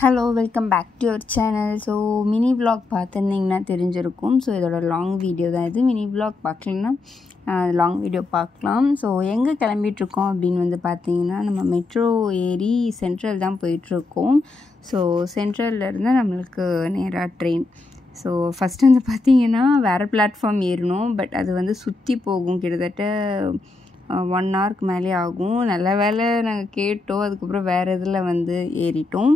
Hello welcome back to your channel. So mini vlog பார்த்துருந்தீங்கன்னா தெரிஞ்சிருக்கும். So இதோட long video தான் இது. மினி விலாக் பார்க்கலன்னா லாங் வீடியோ பார்க்கலாம். ஸோ எங்கே கிளம்பிகிட்ருக்கோம் அப்படின்னு வந்து பார்த்தீங்கன்னா, நம்ம மெட்ரோ ஏறி சென்ட்ரல் தான் போயிட்டுருக்கோம். ஸோ சென்ட்ரல்லேருந்து நம்மளுக்கு நேராக ட்ரெயின். ஸோ ஃபஸ்ட்டு வந்து பார்த்திங்கன்னா வேறு பிளாட்ஃபார்ம் ஏறணும். பட் அது வந்து சுற்றி போகும், கிட்டத்தட்ட 1 ஹவருக்கு மேலே ஆகும். நல்ல வேலை நாங்கள் கேட்டோம், அதுக்கப்புறம் வேறு இதில் வந்து ஏறிட்டோம்.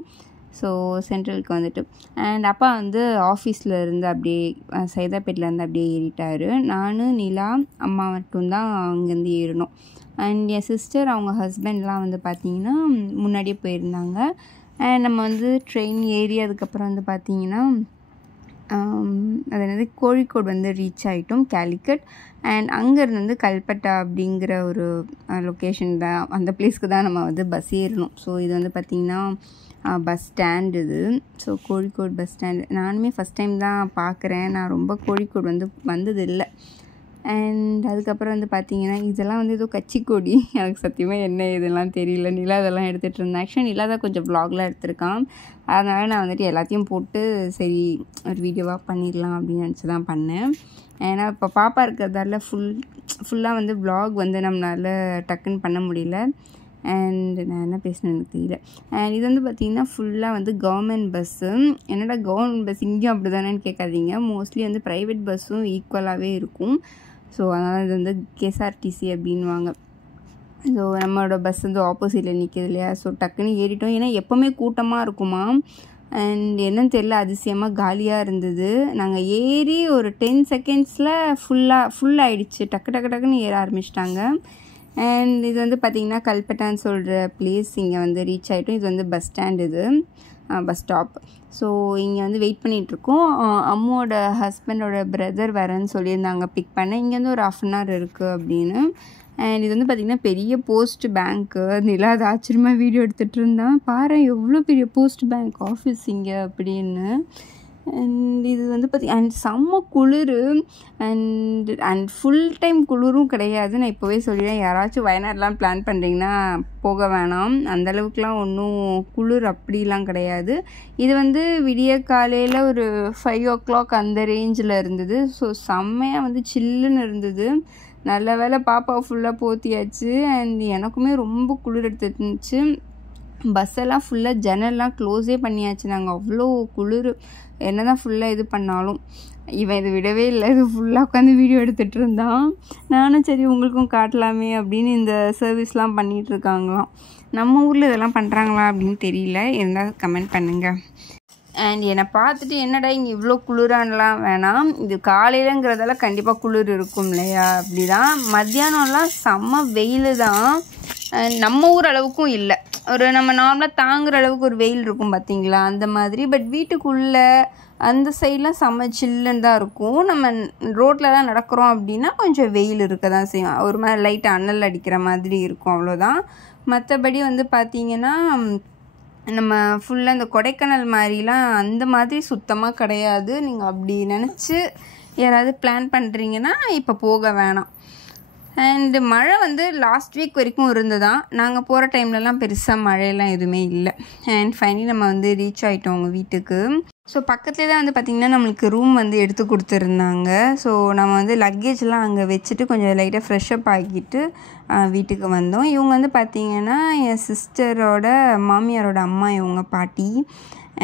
ஸோ சென்ட்ரலுக்கு வந்துட்டு அண்ட் அப்பா வந்து ஆஃபீஸில் இருந்து அப்படியே சைதாப்பேட்டிலேருந்து அப்படியே ஏறிட்டார். நான் நிலா அம்மா மட்டும்தான் அங்கேருந்து ஏறணும். அண்ட் என் சிஸ்டர் அவங்க ஹஸ்பண்ட்லாம் வந்து பார்த்திங்கன்னா முன்னாடியே போயிருந்தாங்க. அண்ட் நம்ம வந்து ட்ரெயின் ஏறி அதுக்கப்புறம் வந்து பார்த்திங்கன்னா அது என்னது கோழிக்கோடு வந்து ரீச் ஆகிட்டோம், கேலிக்கட். அண்ட் அங்கேருந்து வந்து கல்பட்டா அப்படிங்கிற ஒரு லொக்கேஷன் தான், அந்த பிளேஸ்க்கு தான் நம்ம வந்து பஸ் ஏறணும். ஸோ இது வந்து பார்த்திங்கன்னா பஸ் ஸ்டாண்ட் இது. ஸோ கோழிக்கோடு பஸ் ஸ்டாண்டு நானுமே ஃபஸ்ட் டைம் தான் பார்க்குறேன். நான் ரொம்ப கோழிக்கோடு வந்து வந்தது இல்லை. அண்ட் அதுக்கப்புறம் வந்து பார்த்திங்கன்னா இதெல்லாம் வந்து ஏதோ கட்சிக்கொடி, எனக்கு சத்தியமாக என்ன இதெல்லாம் தெரியல. நிலா இதெல்லாம் எடுத்துகிட்டு இருந்தேன். ஆக்சுவலி நிலா தான் கொஞ்சம் வ்ளாக்லாம் எடுத்திருக்கான். அதனால் நான் வந்துட்டு எல்லாத்தையும் போட்டு சரி ஒரு வீடியோவாக பண்ணிடலாம் அப்படின்னு நினச்சி தான் பண்ணேன். ஏன்னா இப்போ பாப்பா இருக்கிறதால ஃபுல்லாக வந்து வ்ளாக் வந்து நம்மளால் டக்குன்னு பண்ண முடியல. அண்ட் நான் என்ன பேசினேன் எனக்கு தெரியல. அண்ட் இது வந்து பார்த்திங்கன்னா ஃபுல்லாக வந்து கவர்மெண்ட் பஸ்ஸு. என்னடா கவர்மெண்ட் பஸ் இங்கேயும் அப்படி தானேன்னு கேட்காதீங்க. மோஸ்ட்லி வந்து ப்ரைவேட் பஸ்ஸும் ஈக்குவலாகவே இருக்கும். ஸோ அதனால் இது வந்து கேஎஸ்ஆர்டிசி அப்படின்வாங்க. ஸோ நம்மளோட பஸ் வந்து ஆப்போசிட்டில் நிற்கிது இல்லையா. ஸோ டக்குன்னு ஏறிட்டோம். ஏன்னா எப்போவுமே கூட்டமாக இருக்குமா. அண்ட் என்னன்னு தெரியல, அதிசயமாக காலியாக இருந்தது. நாங்கள் ஏறி ஒரு 10 செகண்ட்ஸில் ஃபுல்லாகிடுச்சு. டக்குன்னு ஏற ஆரம்பிச்சிட்டாங்க. அண்ட் இது வந்து பார்த்திங்கன்னா கல்பட்டான்னு சொல்கிற பிளேஸ். இங்கே வந்து ரீச் ஆகிட்டோம். இது வந்து பஸ் ஸ்டாண்ட், இது பஸ் ஸ்டாப். ஸோ இங்கே வந்து வெயிட் பண்ணிகிட்ருக்கோம். அம்மாவோட ஹஸ்பண்டோட பிரதர் வரேன்னு சொல்லியிருந்தாங்க பிக் பண்ண. இங்கேருந்து ஒரு 1/2 hour இருக்குது அப்படின்னு. அண்ட் இது வந்து பார்த்திங்கன்னா பெரிய போஸ்ட் பேங்க்கு. நிலா அது ஆச்சரியமாக வீடியோ எடுத்துகிட்டு இருந்தான். பாரு எவ்வளோ பெரிய போஸ்ட் பேங்க் ஆஃபீஸ் இங்கே அப்படின்னு. அண்ட் இது வந்து அண்ட் செம்ம குளிர். அண்ட் ஃபுல் டைம் குளிரும் கிடையாது. நான் இப்போவே சொல்லிடுறேன், யாராச்சும் வயநாடுலாம் பிளான் பண்ணுறீங்கன்னா போக வேணாம். அந்தளவுக்குலாம் ஒன்றும் குளிர் அப்படிலாம் கிடையாது. இது வந்து விடிய காலையில் ஒரு 5 o'clock அந்த ரேஞ்சில் இருந்தது. ஸோ செம்மையாக வந்து சில்லுன்னு இருந்தது. நல்ல வேலை பாப்பாவை ஃபுல்லாக போத்தியாச்சு. அண்ட் எனக்குமே ரொம்ப குளிர் எடுத்துட்டு இருந்துச்சு. பஸ்ஸெல்லாம் ஃபுல்லாக ஜன்னல்லாம் க்ளோஸே பண்ணியாச்சு நாங்கள். அவ்வளோ குளிர். என்ன தான் ஃபுல்லாக இது பண்ணாலும் இவன் இது விடவே இல்லை. இது ஃபுல்லாக உட்காந்து வீடியோ எடுத்துகிட்டு இருந்தான். நானும் சரி உங்களுக்கும் காட்டலாமே அப்படின்னு இந்த சர்வீஸ்லாம் பண்ணிகிட்ருக்காங்களாம். நம்ம ஊரில் இதெல்லாம் பண்ணுறாங்களா அப்படின்னு தெரியல. இருந்தால் கமெண்ட் பண்ணுங்கள். அண்ட் என்னை பார்த்துட்டு என்னடா இங்கே இவ்வளோ குளிரானலாம் வேணாம், இது காலையிலங்கிறதால கண்டிப்பாக குளிர் இருக்கும் இல்லையா. அப்படி தான். மத்தியானம்லாம் செம்ம வெயில் தான். நம்ம ஊர் அளவுக்கும் இல்லை, ஒரு நம்ம நார்மலாக தாங்குகிற அளவுக்கு ஒரு வெயில் இருக்கும் பார்த்திங்களா, அந்த மாதிரி. பட் வீட்டுக்குள்ளே அந்த சைட்லாம் செம்ம சில்லுன்னு தான் இருக்கும். நம்ம ரோட்லலாம் நடக்கிறோம் அப்படின்னா கொஞ்சம் வெயில் இருக்க தான் செய்யும். ஒரு மாதிரி லைட்டாக அனல் அடிக்கிற மாதிரி இருக்கும், அவ்வளோதான். மற்றபடி வந்து பார்த்திங்கன்னா நம்ம ஃபுல்லாக இந்த கொடைக்கானல் மாதிரிலாம் அந்த மாதிரி சுத்தமாக கிடையாது. நீங்கள் அப்படி நினச்சி யாராவது பிளான் பண்ணுறீங்கன்னா இப்போ போக வேணாம். அண்டு மழை வந்து லாஸ்ட் வீக் வரைக்கும் இருந்ததான். நாங்கள் போகிற டைம்லலாம் பெருசாக மழையெல்லாம் எதுவுமே இல்லை. அண்ட் ஃபைனலி நம்ம வந்து ரீச் ஆகிட்டோம் உங்கள் வீட்டுக்கு. ஸோ பக்கத்துலேயே தான் வந்து பார்த்திங்கன்னா நம்மளுக்கு ரூம் வந்து எடுத்து கொடுத்துருந்தாங்க. ஸோ நம்ம வந்து லக்கேஜ்லாம் அங்கே வச்சுட்டு கொஞ்சம் லைட்டாக ஃப்ரெஷ்அப் ஆகிட்டு வீட்டுக்கு வந்தோம். இவங்க வந்து பார்த்திங்கன்னா என் சிஸ்டரோட மாமியாரோட அம்மா, இவங்க பாட்டி.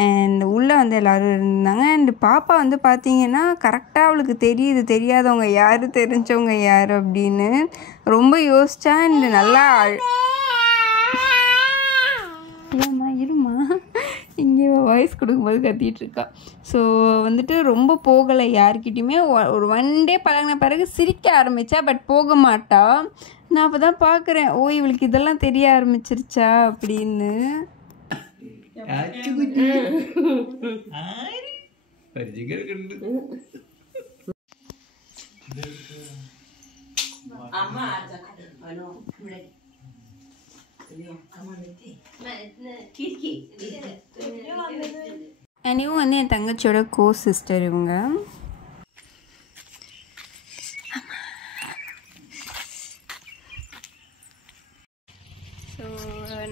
அண்ட் உள்ளே வந்து எல்லோரும் இருந்தாங்க. அண்டு பாப்பா வந்து பார்த்திங்கன்னா கரெக்டாக அவளுக்கு தெரியுது தெரியாதவங்க யார் தெரிஞ்சவங்க யார் அப்படின்னு ரொம்ப யோசிச்சா. அண்டு நல்லா இருமா இங்கே வாய்ஸ் கொடுக்கும்போது கத்திகிட்ருக்கா. ஸோ வந்துட்டு ரொம்ப போகலை யார்கிட்டையுமே. ஒரு 1 day பழகின பிறகு சிரிக்க ஆரம்பித்தா. பட் போக மாட்டா. நான் அப்போ தான் பார்க்குறேன், ஓ இவளுக்கு இதெல்லாம் தெரிய ஆரம்பிச்சிருச்சா அப்படின்னு. இவங்க வந்து என் தங்கச்சியோட சிஸ்டர். இவங்க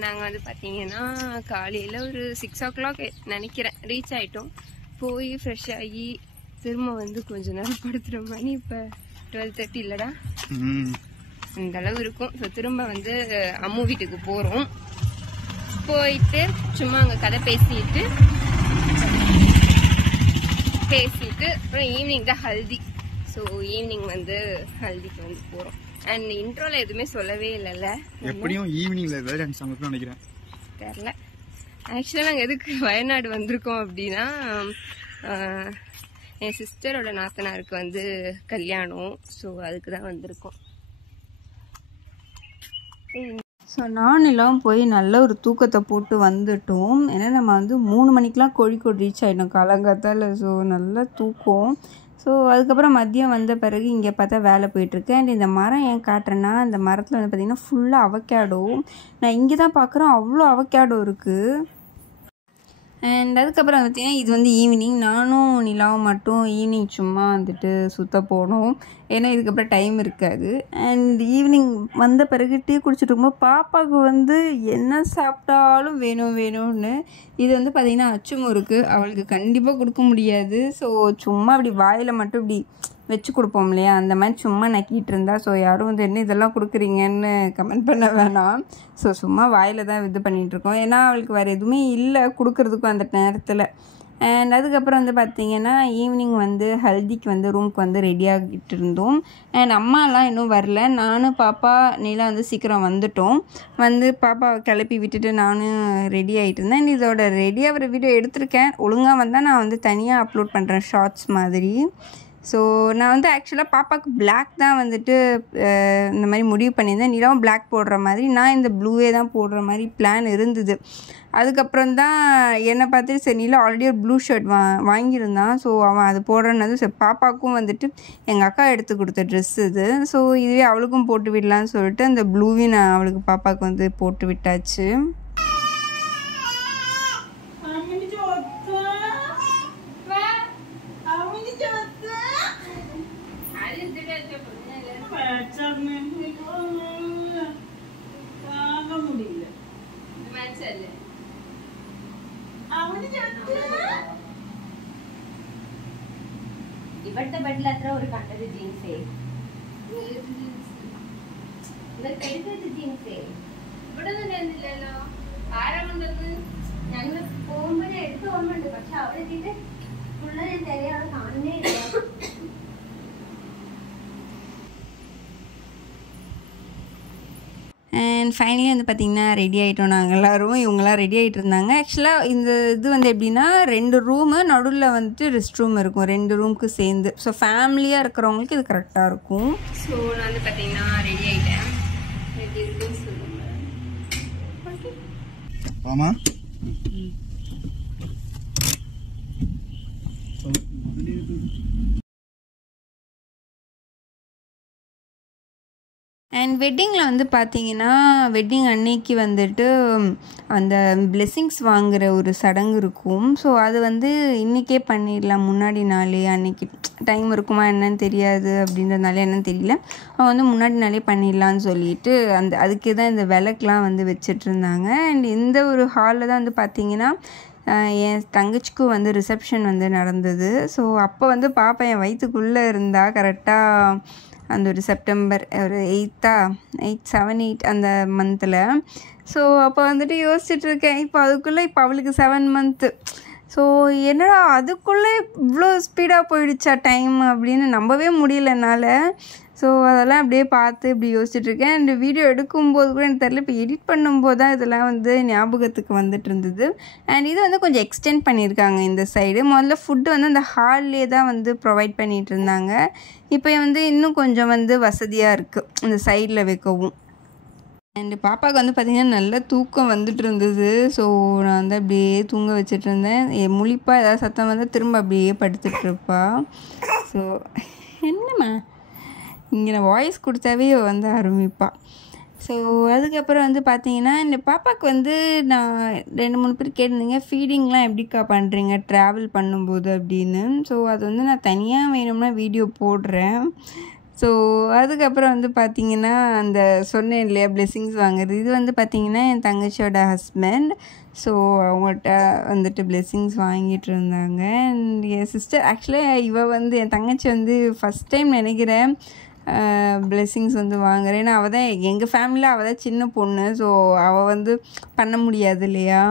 நாங்கள் வந்து பார்த்தீங்கன்னா காலையில் ஒரு 6 o'clock நினைக்கிறேன் ரீச் ஆகிட்டோம். போய் ஃப்ரெஷ் ஆகி திரும்ப வந்து கொஞ்ச நேரம் படுத்துகிற மணி இப்போ 12:30 இல்லைடா, இந்த அளவு இருக்கும். ஸோ திரும்ப வந்து அம்மு வீட்டுக்கு போகிறோம். போயிட்டு சும்மா அங்கே கதை பேசிட்டு அப்புறம் ஈவினிங் தான் ஹல்தி. ஸோ ஈவினிங் வந்து ஹல்திக்கு வந்து போகிறோம். அண்ட் இன்ட்ரோல எதுவுமே சொல்லவே இல்லைல்ல, எப்படியும் ஈவினிங்ல டான்ஸ் ஆகும் நினைக்கிறேன். தெரியல. ஆக்சுவலாக நாங்கள் எதுக்கு வயநாடு வந்திருக்கோம் அப்படின்னா என் சிஸ்டரோட நாத்தனாருக்கு வந்து கல்யாணம். ஸோ அதுக்கு தான் வந்திருக்கோம். ஸோ நானெல்லாம் போய் நல்ல ஒரு தூக்கத்தை போட்டு வந்துட்டோம். ஏன்னா நம்ம வந்து 3 மணிக்கெலாம் கோழிக்கோடு ரீச் ஆகிட்டோம் காலங்காத்தால். ஸோ நல்லா தூக்கம். ஸோ அதுக்கப்புறம் மதியம் வந்த பிறகு இங்கே பார்த்தா வேலை போயிட்டுருக்கு. அண்ட் இந்த மரம் ஏன் காட்டுறேன்னா, அந்த மரத்தில் வந்து பார்த்திங்கன்னா ஃபுல்லாக அவகேடோ. நான் இங்கே தான் பார்க்குறேன், அவ்வளோ அவகேடோ இருக்குது. அண்ட் அதுக்கப்புறம் பார்த்திங்கன்னா இது வந்து ஈவினிங். நானும் நிலாவும் மட்டும் ஈவினிங் சும்மா வந்துட்டு சுற்ற போனோம். ஏன்னா இதுக்கப்புறம் டைம் இருக்காது. அண்ட் ஈவினிங் வந்த பிறகு டீ குடிச்சிட்டு இருக்கும்போது பாப்பாவுக்கு வந்து என்ன சாப்பிட்டாலும் வேணும்னு. இது வந்து பார்த்திங்கன்னா அச்சுமும் இருக்குது, அவளுக்கு கண்டிப்பாக கொடுக்க முடியாது. ஸோ சும்மா அப்படி வாயில் மட்டும் இப்படி வச்சு கொடுப்போம் இல்லையா, அந்த மாதிரி சும்மா நக்கிட்டு இருந்தா. ஸோ யாரும் வந்து என்ன இதெல்லாம் கொடுக்குறீங்கன்னு கமெண்ட் பண்ண வேணாம். ஸோ சும்மா வாயில் தான் இது பண்ணிகிட்ருக்கோம். ஏன்னா அவளுக்கு வேறு எதுவுமே இல்லை கொடுக்குறதுக்கும் அந்த நேரத்தில். அண்ட் அதுக்கப்புறம் வந்து பார்த்திங்கன்னா ஈவினிங் வந்து ஹல்திக்கு வந்து ரூமுக்கு வந்து ரெடி ஆகிட்டு இருந்தோம். அண்ட் அம்மாலாம் இன்னும் வரல. நானும் பாப்பா நீலாம் வந்து சீக்கிரம் வந்துட்டோம். வந்து பாப்பாவை கிளப்பி விட்டுட்டு நானும் ரெடி ஆகிட்டு இருந்தேன். அண்ட் இதோட ரெடி ஆகிற வீடியோ எடுத்திருக்கேன். ஒழுங்காக வந்தால் நான் வந்து தனியாக அப்லோட் பண்ணுறேன் ஷார்ட்ஸ் மாதிரி. ஸோ நான் வந்து ஆக்சுவலாக பாப்பாவுக்கு பிளாக் தான் வந்துட்டு இந்த மாதிரி முடிவு பண்ணியிருந்தேன். நீலாம் பிளாக் போடுற மாதிரி, நான் இந்த ப்ளூவே தான் போடுற மாதிரி பிளான் இருந்தது. அதுக்கப்புறம் தான் என்னை பார்த்துட்டு சரி நீலாம் ஆல்ரெடி ஒரு ப்ளூ ஷர்ட் வாங்கியிருந்தான். ஸோ அவன் அது போடுறனது சரி பாப்பாவுக்கும் வந்துட்டு எங்கள் அக்கா எடுத்து கொடுத்த ட்ரெஸ் இது. ஸோ இதுவே அவளுக்கும் போட்டு விடலான்னு சொல்லிட்டு அந்த ப்ளூவையும் நான் அவளுக்கு பாப்பாவுக்கு வந்து போட்டு விட்டாச்சு. ഇവിടുത്തെ ബെഡിൽ അത്ര ഒരു കണ്ടത് ജീൻസേ ജീൻസേ ഇവിടെ ഒന്നും ആരാ കൊണ്ടത്? ഞങ്ങൾ പോകുമ്പോഴേ എടുത്ത് ഓർമ്മയുണ്ട്. പക്ഷെ അവിടെ എത്തിയിട്ട് ഫുള്ള് ഞാൻ തിരയാതെ കാണുന്നേ ഇല്ല. அண்ட் ஃபைனலி வந்து பார்த்திங்கன்னா ரெடி ஆகிட்டோம் நாங்கள் எல்லோரும். இவங்களாம் ரெடி ஆகிட்டு இருந்தாங்க. ஆக்சுவலாக இந்த இது வந்து எப்படின்னா 2 ரூமு நடுவில் வந்துட்டு ரெஸ்ட் ரூம் இருக்கும் 2 ரூமுக்கு சேர்ந்து. ஸோ ஃபேமிலியாக இருக்கிறவங்களுக்கு இது கரெக்டாக இருக்கும். ஸோ நான் வந்து பார்த்திங்கன்னா ரெடி ஆகிட்டேன். ரெடி இருக்குன்னு சொல்லுங்கள். ஆமாம் அண்ட் வெட்டிங்கில் வந்து பார்த்திங்கன்னா வெட்டிங் அன்னைக்கு வந்துட்டு அந்த பிளெஸ்ஸிங்ஸ் வாங்குகிற ஒரு சடங்கு இருக்கும். ஸோ அது வந்து இன்றைக்கே பண்ணிடலாம், முன்னாடி நாளே. அன்றைக்கி டைம் இருக்குமா என்னன்னு தெரியாது அப்படின்றதுனால என்னன்னு தெரியல. அவங்க வந்து முன்னாடி நாளே பண்ணிடலான்னு சொல்லிட்டு அதுக்கு தான் இந்த விளக்குலாம் வந்து வச்சிட்ருந்தாங்க. அண்ட் இந்த ஒரு ஹாலில் தான் வந்து பார்த்திங்கன்னா என் தங்கச்சிக்கும் வந்து ரிசப்ஷன் வந்து நடந்தது. ஸோ அப்போ வந்து பாப்பா என் வயிற்றுக்குள்ளே இருந்தால் கரெக்டாக அந்த ஒரு செப்டம்பர் ஒரு 8 7 8 அந்த மந்தில். ஸோ அப்போ வந்துட்டு யோசிச்சுட்ருக்கேன், இப்போ அதுக்குள்ளே இப்போ அவளுக்கு 7 மந்த்து. ஸோ என்னடா அதுக்குள்ளே இவ்வளோ ஸ்பீடாக போயிடுச்சா டைம் அப்படின்னு நம்பவே முடியல என்னால். ஸோ அதெல்லாம் அப்படியே பார்த்து இப்படி யோசிச்சுட்ருக்கேன். அண்ட் வீடியோ எடுக்கும்போது கூட எனக்கு தெரியல, இப்போ எடிட் பண்ணும்போது தான் இதெல்லாம் வந்து ஞாபகத்துக்கு வந்துட்டு இருந்தது. அண்ட் இது வந்து கொஞ்சம் எக்ஸ்டெண்ட் பண்ணியிருக்காங்க இந்த சைடு. முதல்ல ஃபுட்டு வந்து அந்த ஹால்லே தான் வந்து ப்ரொவைட் பண்ணிகிட்டு இருந்தாங்க. இப்போ வந்து இன்னும் கொஞ்சம் வந்து வசதியாக இருக்குது இந்த சைடில் வைக்கவும். அண்டு பாப்பாவுக்கு வந்து பார்த்திங்கன்னா நல்ல தூக்கம் வந்துட்டு இருந்தது. ஸோ நான் வந்து அப்படியே தூங்க வச்சுட்டு இருந்தேன். முழிப்பாக ஏதாவது சத்தம் வந்து திரும்ப அப்படியே படுத்துட்ருப்பா. ஸோ என்னம்மா இங்கே நான் வாய்ஸ் கொடுத்தாவே வந்து ஆரம்பிப்பாள். ஸோ அதுக்கப்புறம் வந்து பார்த்திங்கன்னா இந்த பாப்பாவுக்கு வந்து நான் 2-3 பேர் கேட்டிருந்தீங்க ஃபீடிங்லாம் எப்படிக்கா பண்ணுறீங்க ட்ராவல் பண்ணும்போது அப்படின்னு. ஸோ அது வந்து நான் தனியாக வேணும்னா வீடியோ போடுறேன். ஸோ அதுக்கப்புறம் வந்து பார்த்திங்கன்னா அந்த சொன்னேன் இல்லையா பிளெஸ்ஸிங்ஸ் வாங்குறது, இது வந்து பார்த்திங்கன்னா என் தங்கச்சியோட ஹஸ்பண்ட். ஸோ அவங்கள்ட்ட வந்துட்டு பிளெஸ்ஸிங்ஸ் வாங்கிட்டு இருந்தாங்க. அண்ட் என் சிஸ்டர் ஆக்சுவலாக வந்து என் தங்கச்சி வந்து ஃபஸ்ட் டைம் நினைக்கிறேன் பிளெஸ்ஸிங்ஸ் வந்து வாங்குறேன். ஏன்னா அவள் தான் எங்கள் ஃபேமிலியில் அவள் தான் சின்ன பொண்ணு. ஸோ அவள் வந்து பண்ண முடியாது இல்லையா.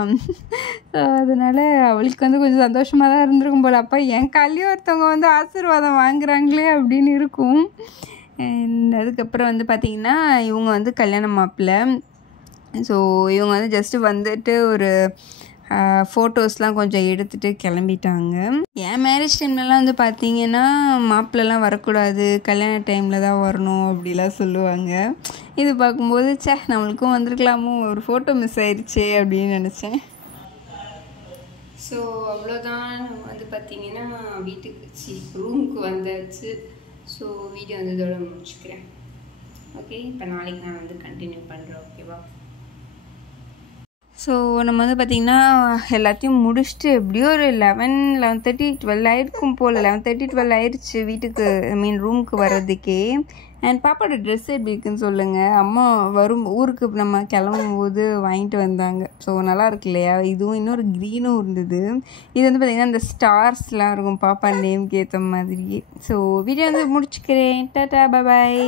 ஸோ அதனால் அவளுக்கு வந்து கொஞ்சம் சந்தோஷமாக தான் இருந்திருக்கும் போல். அப்போ என் காலையும் ஒருத்தவங்க வந்து ஆசீர்வாதம் வாங்குறாங்களே அப்படின்னு இருக்கும். அண்ட் அதுக்கப்புறம் வந்து பார்த்திங்கன்னா இவங்க வந்து கல்யாண மாப்பிள்ளை. ஸோ இவங்க வந்து ஜஸ்ட்டு வந்துட்டு ஒரு ஃபோட்டோஸ்லாம் கொஞ்சம் எடுத்துகிட்டு கிளம்பிட்டாங்க. என் மேரேஜ் டைம்லலாம் வந்து பார்த்திங்கன்னா மாப்பிள்ளலாம் வரக்கூடாது, கல்யாண டைமில் தான் வரணும் அப்படிலாம் சொல்லுவாங்க. இது பார்க்கும்போது நம்மளுக்கும் வந்திருக்கலாமோ, ஒரு ஃபோட்டோ மிஸ் ஆயிடுச்சே அப்படின்னு நினச்சேன். ஸோ அவ்வளோதான் வந்து பார்த்திங்கன்னா வீட்டுக்கு ரூமுக்கு வந்தாச்சு. ஸோ வீடியோ வந்து இதோட முடிச்சுக்கிறேன். ஓகே, இப்போ நாளைக்கு நான் வந்து கண்டினியூ பண்ணுறேன். ஓகேவா? ஸோ நம்ம வந்து பார்த்திங்கன்னா எல்லாத்தையும் முடிச்சுட்டு எப்படியோ ஒரு 11:30 12 ஆகிருக்கும் போல். 11:30 12 ஆயிடுச்சு வீட்டுக்கு ரூமுக்கு வர்றதுக்கே. அண்ட் பாப்பாவோட ட்ரெஸ் எப்படி இருக்குன்னு சொல்லுங்கள். அம்மா ஊருக்கு நம்ம கிளம்பும்போது வாங்கிட்டு வந்தாங்க. ஸோ நல்லா இருக்கு இல்லையா. இதுவும் இன்னொரு க்ரீனும் இருந்தது. இது வந்து பார்த்திங்கன்னா அந்த ஸ்டார்ஸ்லாம் இருக்கும் பாப்பா நேம்க்கு ஏற்ற மாதிரியே. ஸோ வீடியோ வந்து முடிச்சுக்கிறேன். டாடா, பாய்.